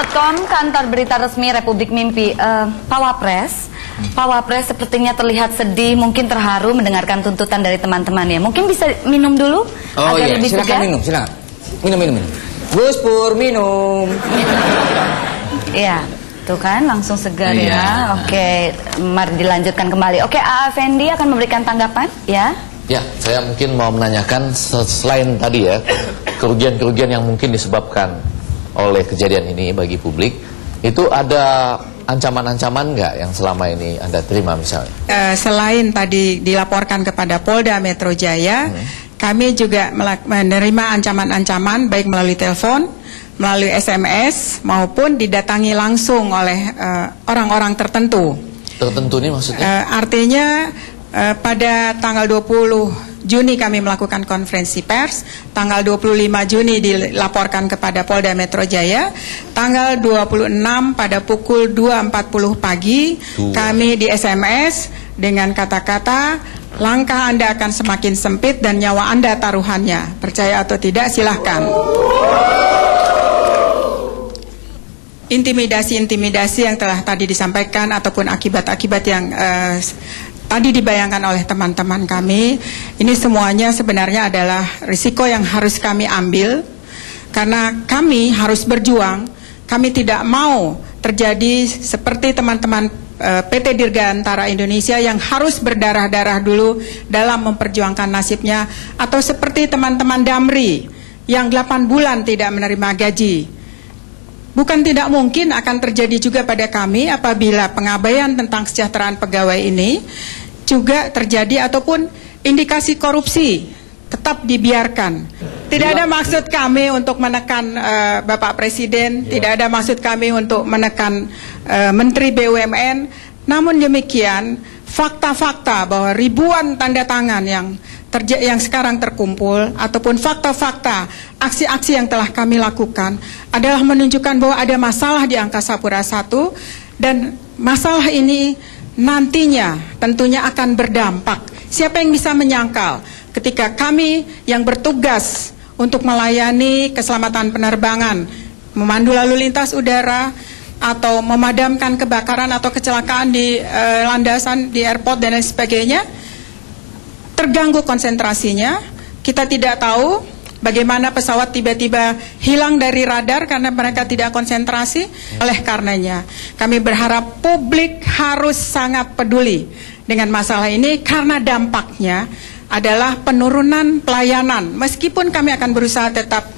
Detik.com, kantor berita resmi Republik Mimpi. Pak Wapres sepertinya terlihat sedih, mungkin terharu mendengarkan tuntutan dari teman-temannya. Mungkin bisa minum dulu? Oh iya, silakan minum, silakan. Minum. Gus Pur, minum. Iya, tuh kan langsung segar ya. Oke, mari dilanjutkan kembali. Oke, A. Effendi akan memberikan tanggapan, ya? Ya, saya mungkin mau menanyakan selain tadi ya, kerugian-kerugian yang mungkin disebabkan oleh kejadian ini bagi publik, itu ada ancaman-ancaman nggak yang selama ini Anda terima misalnya? Selain tadi dilaporkan kepada Polda Metro Jaya, kami juga menerima ancaman-ancaman baik melalui telepon, melalui SMS, maupun didatangi langsung oleh orang-orang tertentu. Tertentu ini maksudnya? Artinya pada tanggal 20 Juni kami melakukan konferensi pers, tanggal 25 Juni dilaporkan kepada Polda Metro Jaya, tanggal 26 pada pukul 2.40 pagi kami di SMS dengan kata-kata, langkah Anda akan semakin sempit dan nyawa Anda taruhannya. Percaya atau tidak silahkan. Intimidasi-intimidasi yang telah tadi disampaikan ataupun akibat-akibat yang tadi dibayangkan oleh teman-teman kami, ini semuanya sebenarnya adalah risiko yang harus kami ambil karena kami harus berjuang. Kami tidak mau terjadi seperti teman-teman PT Dirgantara Indonesia yang harus berdarah-darah dulu dalam memperjuangkan nasibnya, atau seperti teman-teman Damri yang 8 bulan tidak menerima gaji. Bukan tidak mungkin akan terjadi juga pada kami apabila pengabaian tentang kesejahteraan pegawai ini juga terjadi ataupun indikasi korupsi tetap dibiarkan. Tidak ada maksud kami untuk menekan Bapak Presiden, tidak ada maksud kami untuk menekan Menteri BUMN. Namun demikian, fakta-fakta bahwa ribuan tanda tangan yang sekarang terkumpul ataupun fakta-fakta aksi-aksi yang telah kami lakukan adalah menunjukkan bahwa ada masalah di Angkasa Pura I, dan masalah ini nantinya tentunya akan berdampak. Siapa yang bisa menyangkal ketika kami yang bertugas untuk melayani keselamatan penerbangan, memandu lalu lintas udara, atau memadamkan kebakaran atau kecelakaan di landasan, di airport dan lain sebagainya, terganggu konsentrasinya. Kita tidak tahu bagaimana pesawat tiba-tiba hilang dari radar karena mereka tidak konsentrasi. Oleh karenanya, kami berharap publik harus sangat peduli dengan masalah ini karena dampaknya adalah penurunan pelayanan. Meskipun kami akan berusaha tetap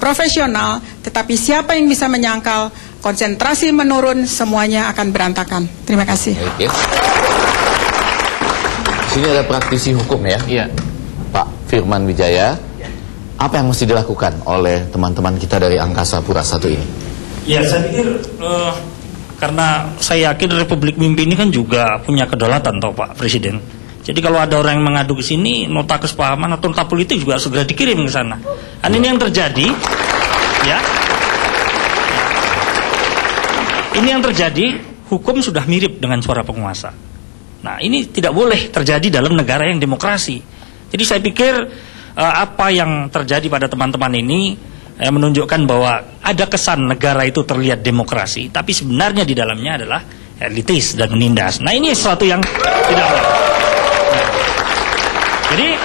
profesional, tetapi siapa yang bisa menyangkal konsentrasi menurun, semuanya akan berantakan. Terima kasih. Baik, ya. Sini ada praktisi hukum ya, Pak Firman Wijaya. Apa yang mesti dilakukan oleh teman-teman kita dari Angkasa Pura I ini? Ya, saya pikir karena saya yakin Republik Mimpi ini kan juga punya kedaulatan, toh Pak Presiden. Jadi kalau ada orang yang mengadu ke sini, nota kesepahaman atau nota politik juga segera dikirim ke sana. Dan ini yang terjadi, ya. Ini yang terjadi, hukum sudah mirip dengan suara penguasa. Nah, ini tidak boleh terjadi dalam negara yang demokrasi. Jadi saya pikir apa yang terjadi pada teman-teman ini menunjukkan bahwa ada kesan negara itu terlihat demokrasi, tapi sebenarnya di dalamnya adalah elitis dan menindas. Nah, ini sesuatu yang tidak boleh. Jadi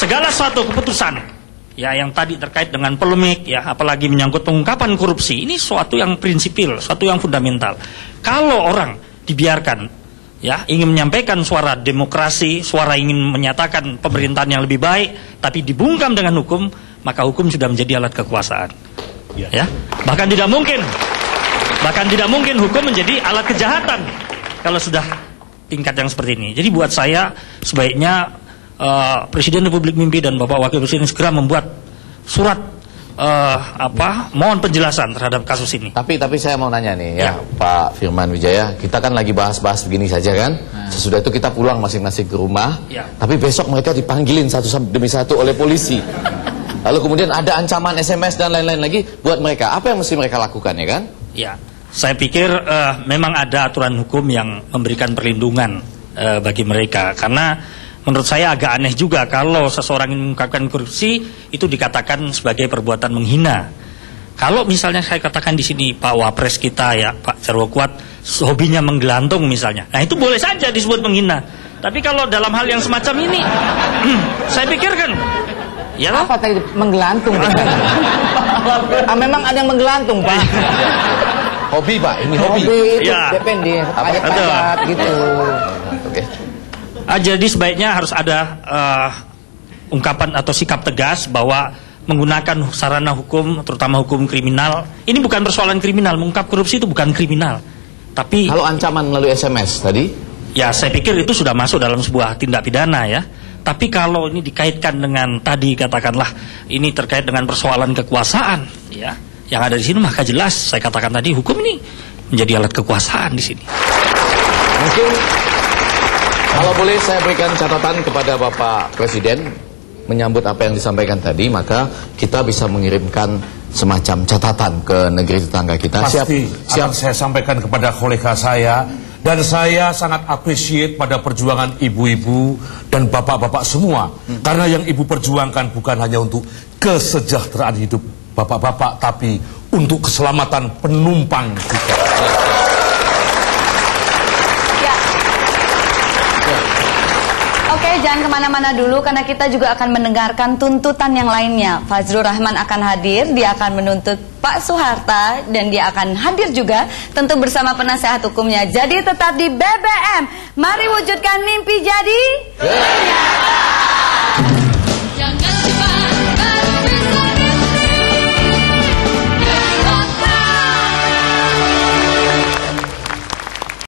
segala suatu keputusan ya yang tadi terkait dengan polemik ya, apalagi menyangkut pengungkapan korupsi, ini suatu yang prinsipil, suatu yang fundamental. Kalau orang dibiarkan ya ingin menyampaikan suara demokrasi, suara ingin menyatakan pemerintahan yang lebih baik, tapi dibungkam dengan hukum, maka hukum sudah menjadi alat kekuasaan. Ya, bahkan tidak mungkin hukum menjadi alat kejahatan kalau sudah tingkat yang seperti ini. Jadi buat saya sebaiknya Presiden Republik Mimpi dan Bapak Wakil Presiden segera membuat surat mohon penjelasan terhadap kasus ini. Tapi saya mau nanya nih ya, Pak Firman Wijaya, kita kan lagi bahas-bahas begini saja kan. Sesudah itu kita pulang masing-masing ke rumah. Tapi besok mereka dipanggilin satu demi satu oleh polisi. Lalu kemudian ada ancaman SMS dan lain-lain lagi buat mereka. Apa yang mesti mereka lakukan ya kan? Ya, saya pikir memang ada aturan hukum yang memberikan perlindungan bagi mereka. Karena menurut saya agak aneh juga kalau seseorang ingin mengungkapkan korupsi itu dikatakan sebagai perbuatan menghina. Kalau misalnya saya katakan di sini Pak Wapres kita ya, Pak Jarwo Kuat, hobinya menggelantung misalnya, nah itu boleh saja disebut menghina. Tapi kalau dalam hal yang semacam ini, saya pikirkan, ya Apa tadi menggelantung? Memang ada yang menggelantung, Pak. Hobi Pak, ini hobi. Hobi itu Ya. depende, pajak-pajak gitu. Oke. Jadi sebaiknya harus ada ungkapan atau sikap tegas bahwa menggunakan sarana hukum, terutama hukum kriminal. Ini bukan persoalan kriminal, mengungkap korupsi itu bukan kriminal. Tapi Kalau ancaman melalui SMS tadi, ya saya pikir itu sudah masuk dalam sebuah tindak pidana ya. Tapi kalau ini dikaitkan dengan tadi katakanlah ini terkait dengan persoalan kekuasaan ya, yang ada di sini maka jelas saya katakan tadi hukum ini menjadi alat kekuasaan di sini. mungkin kalau boleh saya berikan catatan kepada Bapak Presiden menyambut apa yang disampaikan tadi, maka kita bisa mengirimkan semacam catatan ke negeri tetangga kita. Pasti akan saya sampaikan kepada kolega saya. Dan saya sangat appreciate pada perjuangan ibu-ibu dan bapak-bapak semua. Karena yang ibu perjuangkan bukan hanya untuk kesejahteraan hidup bapak-bapak, tapi untuk keselamatan penumpang juga. Oke, jangan kemana-mana dulu karena kita juga akan mendengarkan tuntutan yang lainnya. Fazlur Rahman akan hadir, dia akan menuntut Pak Soeharto dan dia akan hadir juga tentu bersama penasehat hukumnya. Jadi tetap di BBM, mari wujudkan mimpi jadi kenyataan.